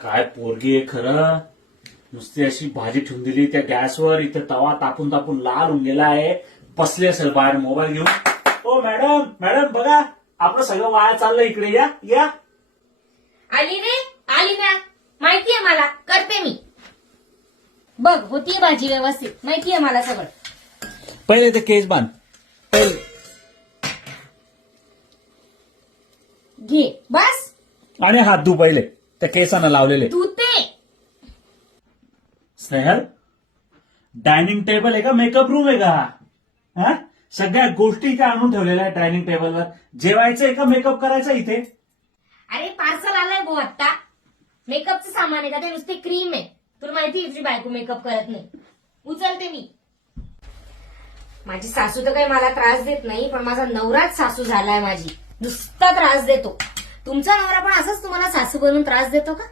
काय पोरगी आहे खरं. नुसती अशी भाजी ठेवून दिली त्या गॅसवर. इथं तवा तापून तापून लाल होऊन गेला आहे. बसली असेल बाहेर मोबाईल घेऊन. ओ मॅडम मॅडम बघा, आपलं सगळं वाया चाललंय. इकडे या या. आली रे, आली ना. माहितीये मला, करते मी. बघ, होतीये भाजी व्यवस्थित. माहितीये मला सगळं. पहिले ते केस बांध. पहिले घे बस. आणि हात धु पहिले त्या केसांना लावलेले. तू ते स्नेहल, डायनिंग टेबल आहे का मेकअप रूम आहे का? हा, सगळ्या गोष्टी इथे आणून ठेवलेल्या आहेत डायनिंग टेबलवर. जेवायचंय का मेकअप करायचा इथे? अरे पार्सल आलाय भाऊ आता. मेकअपचं सामान आहे का? ते नुसती क्रीम आहे. तुला माहिती तुझी बायको मेकअप करत नाही. उचलते मी. माझी सासू तर काही मला त्रास देत नाही, पण माझा नवराच सासू झालाय माझी. नुसता त्रास देतो. तुमचा नवरा पण असंच तुम्हाला सासू बनून त्रास देतो का?